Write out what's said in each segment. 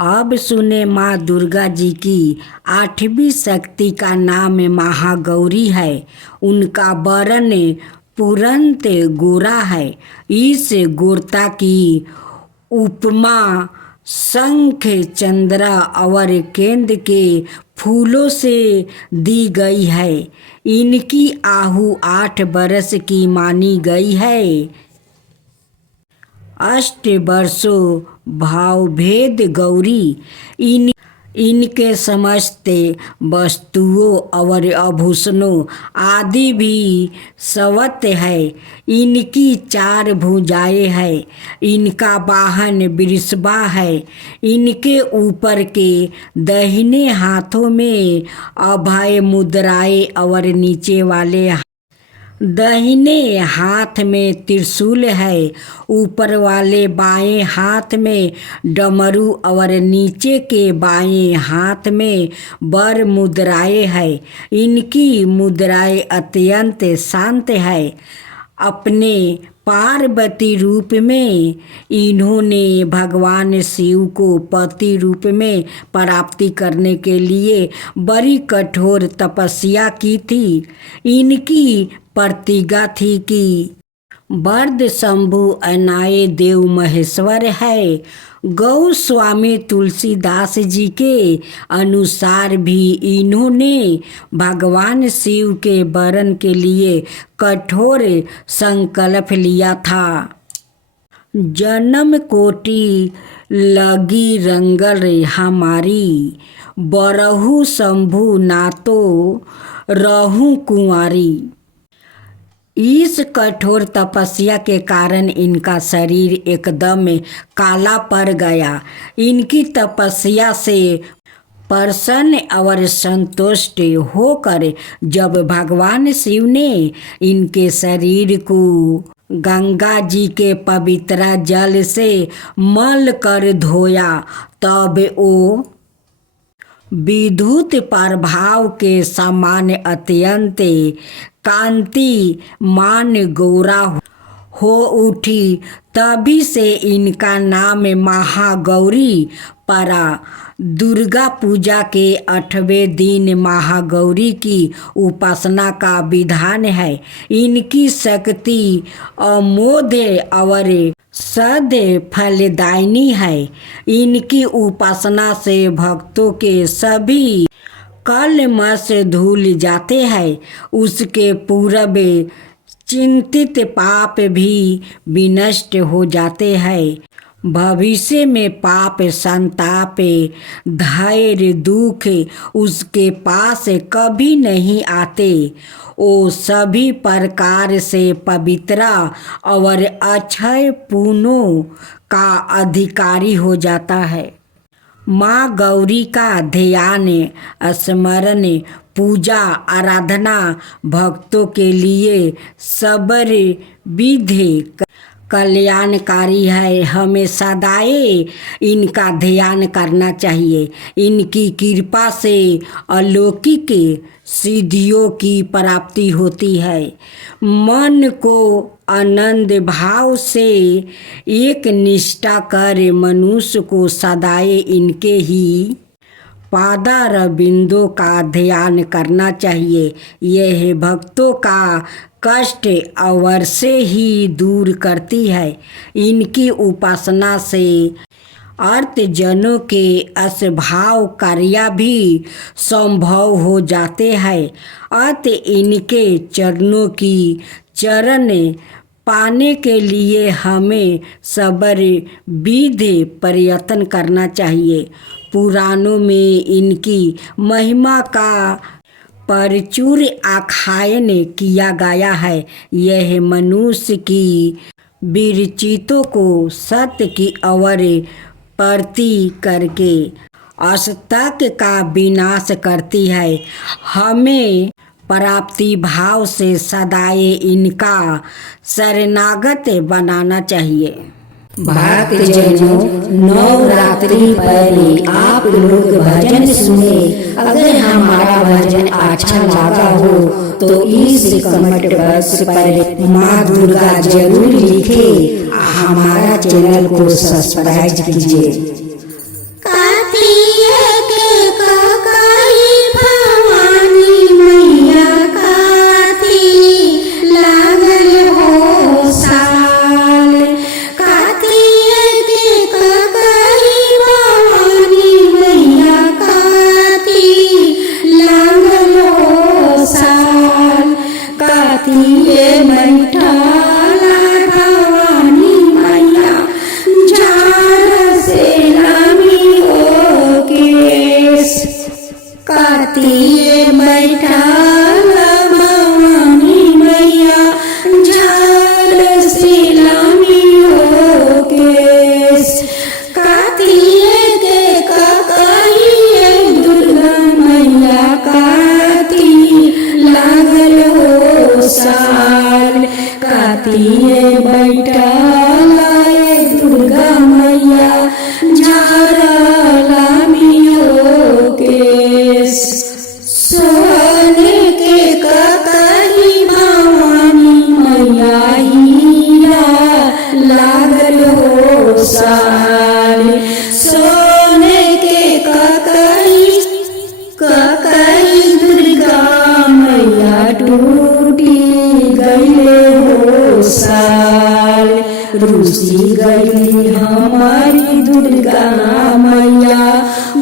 अब सुने माँ दुर्गा जी की 8वीं शक्ति का नाम महागौरी है। उनका वर्ण पुरंत गोरा है। इस गोरता की उपमा शंख चंद्रा और केंद्र के फूलों से दी गई है। इनकी आयु 8 वर्ष की मानी गई है। अष्ट वर्षों भावभेद गौरी इनके समस्त वस्तुओं और आभूषणों आदि भी सवत है। इनकी 4 भुजाएं हैं। इनका वाहन वृषभा है। इनके ऊपर के दाहिने हाथों में अभय मुद्राएं और नीचे वाले दाहिने हाथ में त्रिशूल है। ऊपर वाले बाएं हाथ में डमरू और नीचे के बाएं हाथ में वर मुद्राएं है। इनकी मुद्राएं अत्यंत शांत है। अपने पार्वती रूप में इन्होंने भगवान शिव को पति रूप में प्राप्ति करने के लिए बड़ी कठोर तपस्या की थी। इनकी प्रतिज्ञा थी कि वर्द शंभु अनाय देव महेश्वर है। गौस्वामी तुलसीदास जी के अनुसार भी इन्होंने भगवान शिव के वरण के लिए कठोर संकल्प लिया था। जन्म कोटि लगी रंगल हमारी, बरहु शंभु नातो रहूं कुंवारी। इस कठोर तपस्या के कारण इनका शरीर एकदम काला पड़ गया। इनकी तपस्या से प्रसन्न और संतुष्ट होकर जब भगवान शिव ने इनके शरीर को गंगा जी के पवित्र जल से मल कर धोया, तब वो विद्युत प्रभाव के समान अत्यंत कांतिमान गोरा हो उठी। तभी से इनका नाम महागौरी पड़ा। दुर्गा पूजा के 8वें दिन महागौरी की उपासना का विधान है। इनकी शक्ति अमोघ और सद फलदायिनी है। इनकी उपासना से भक्तों के सभी कलमश धुल जाते हैं। उसके पूर्व चिंतित पाप भी विनष्ट हो जाते हैं। भविष्य में पाप संताप धैर्य दुख उसके पास कभी नहीं आते। वो सभी प्रकार से पवित्र और अक्षय पुण्यों का अधिकारी हो जाता है। माँ गौरी का ध्यान स्मरण पूजा आराधना भक्तों के लिए सबर विधि कल्याणकारी है। हमें सदाए इनका ध्यान करना चाहिए। इनकी कृपा से अलौकिक सिद्धियों की प्राप्ति होती है। मन को आनंद भाव से एक निष्ठा कर मनुष्य को सदाए इनके ही पादारविंदों का ध्यान करना चाहिए। यह भक्तों का कष्ट अवश्य ही दूर करती है। इनकी उपासना से अर्तजनों के अस्भाव कार्य भी संभव हो जाते हैं। अत इनके चरणों की चरण पाने के लिए हमें सबर विधि प्रयत्न करना चाहिए। पुराणों में इनकी महिमा का प्रचुर आख्यान किया गया है। यह मनुष्य की विरचितों को सत्य की ओर प्रति करके असत्य का विनाश करती है। हमें प्राप्ति भाव से सदाए इनका शरणागत बनाना चाहिए। भक्तजनों, नवरात्रि पर आप लोग भजन सुने। अगर हमारा भजन अच्छा लगा हो तो इस कमेंट बॉक्स पर माँ दुर्गा जरूर लिखे। हमारा चैनल को सब्सक्राइब कीजिए। हाथिए बैठलाए दुर्गा मैया झारला मियो के सोने के कतही भवानी मैया हीरा लागल हो साल सोने के ककई दुर्गा मैया टूटी गईले हो साल रुसी गई हमारी दुर्गा मैया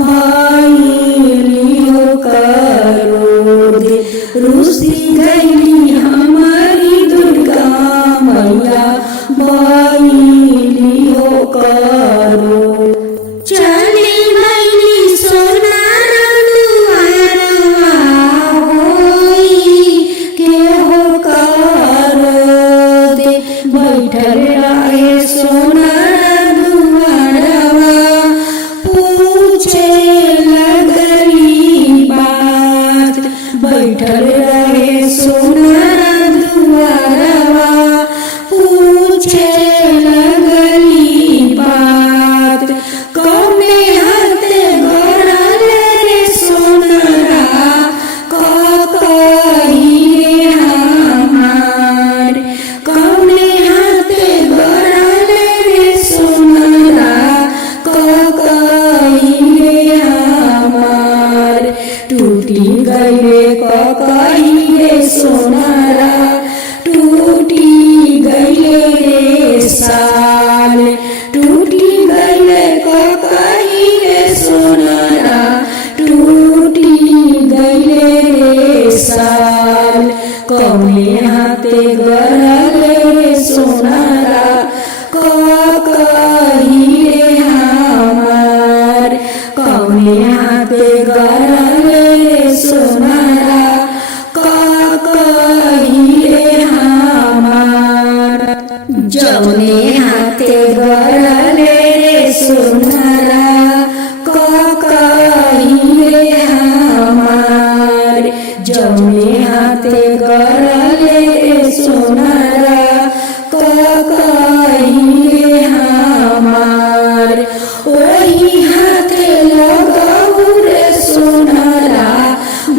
भाई हो करो दे रुसी गई हमारी दुर्गा मैया भाई हो करो चली मैली सोनार दुआरवा होई के हो करो दे बैठल रहे सोनार दुआरवा पूछे लगली बात बैठल रहे सोनार दुआरवा पूछे लगली बात कौने हाथे गड़ल रे सोनारा कही रे हमार कौने हाथे गड़ल रे सोनारा कही रे हमार टूटी गईले कही रे सोनारा टूटी गईले रे साल टूटी गईले कही रे सोनारा टूटी गईले रे साल कौने हाथे गड़ल रे सोनारा कही रे हमार कौने हाथे गड़ल रे सोनारा कही रे हमार जौने हाथे गड़ल रे सोनारा कही रे हमार जौने हाथे गड़ल रे सोनारा कही रे हमार ओही हाथे लगाऊ रे सोनारा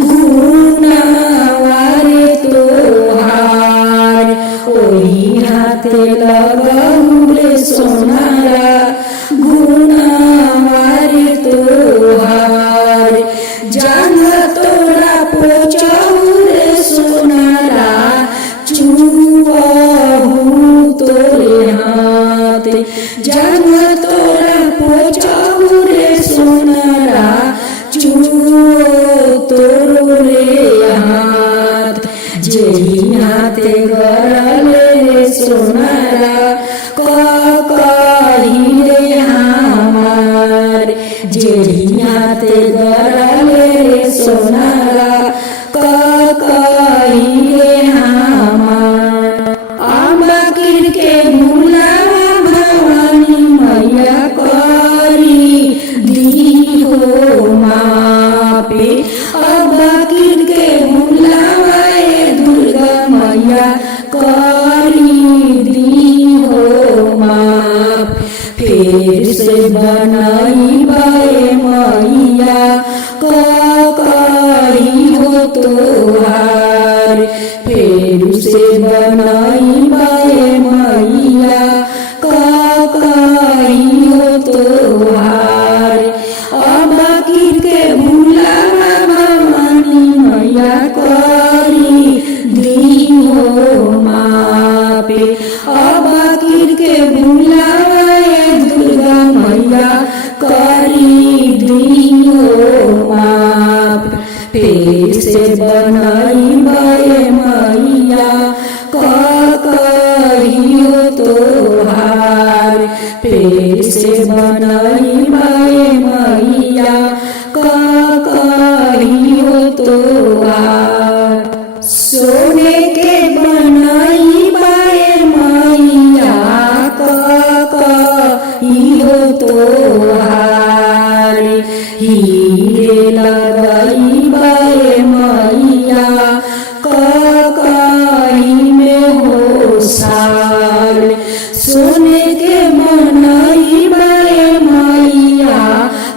गुनावा रे तोहार ओही हाथे लगाऊ रे सोनारा गुनावा रे तोहार जांग तोरा पोछाऊ रे सोनारा चुआहू तोरे हाथ जांग तोरा पोछाऊ रे सोनारा तोरो रे हाथ जेही हाथे गड़ल रे सोनारा कही रे हमार जेही हाथे गड़ल रे सोनारा कही रे हमार आमकिर के भूलावा भवानी मैया करी दी हो मापे अबकिर के भूलावा दुर्गा मैया करी दी हो माप फिर से बनाई बाए मैया कही हो तोहार फिर से बनाई बाए मैया कही हो तोहार अबकिर के भूलावा भवानी मैया करी दी हो मापे अबकिर के भूलावा दुर्गा मैया करी दी हो माप फिर से बनाई बाए मैया कही हो तोहार फिर से बनाई बाए मैया कही हो तोहार सोने के बनाई बाए मैया कही हो तोहार हीरे लगाई बाए मैया कही में हो सा हार सोने के मनई मैया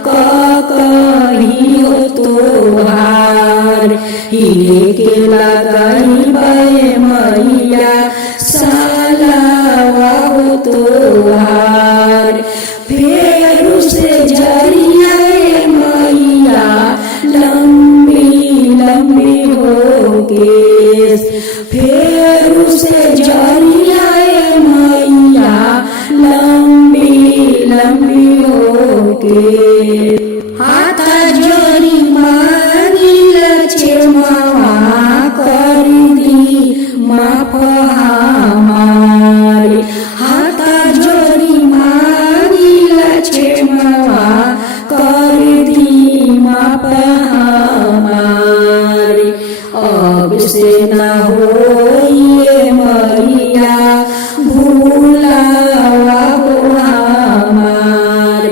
कही हो तोहार हीरे के लगाई मैया सालावा हो तोहार फेरू से जरिया मैया लंबी लंबी हो केस फेरू से जरिया मैया लंबी लंबी हो केस हाथ जोड़ी मांगिल क्षमा करी दी माफ हमार हाथ जोड़ी मांगिल क्षमा करी दी माफ हमार अब से न होइए मैया भूलावा हो हमार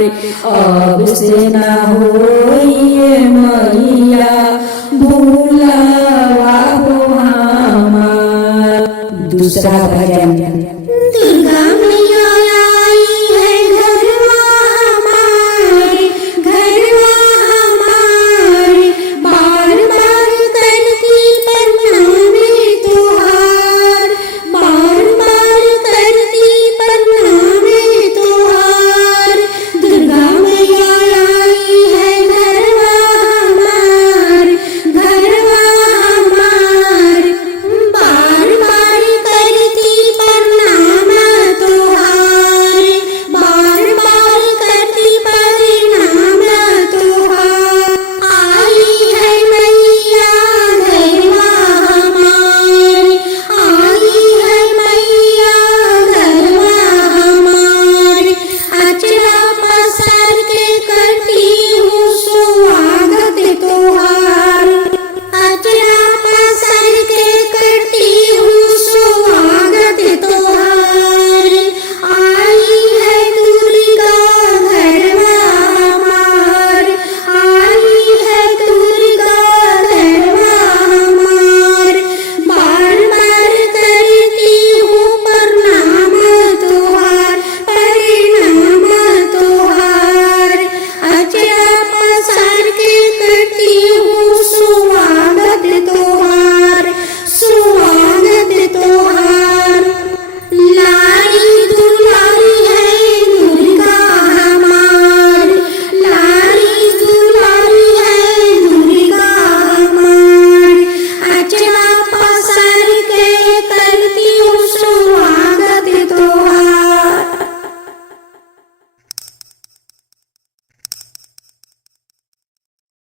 अब से न होइए मैया भूलावा हो हमार। दूसरा भजन।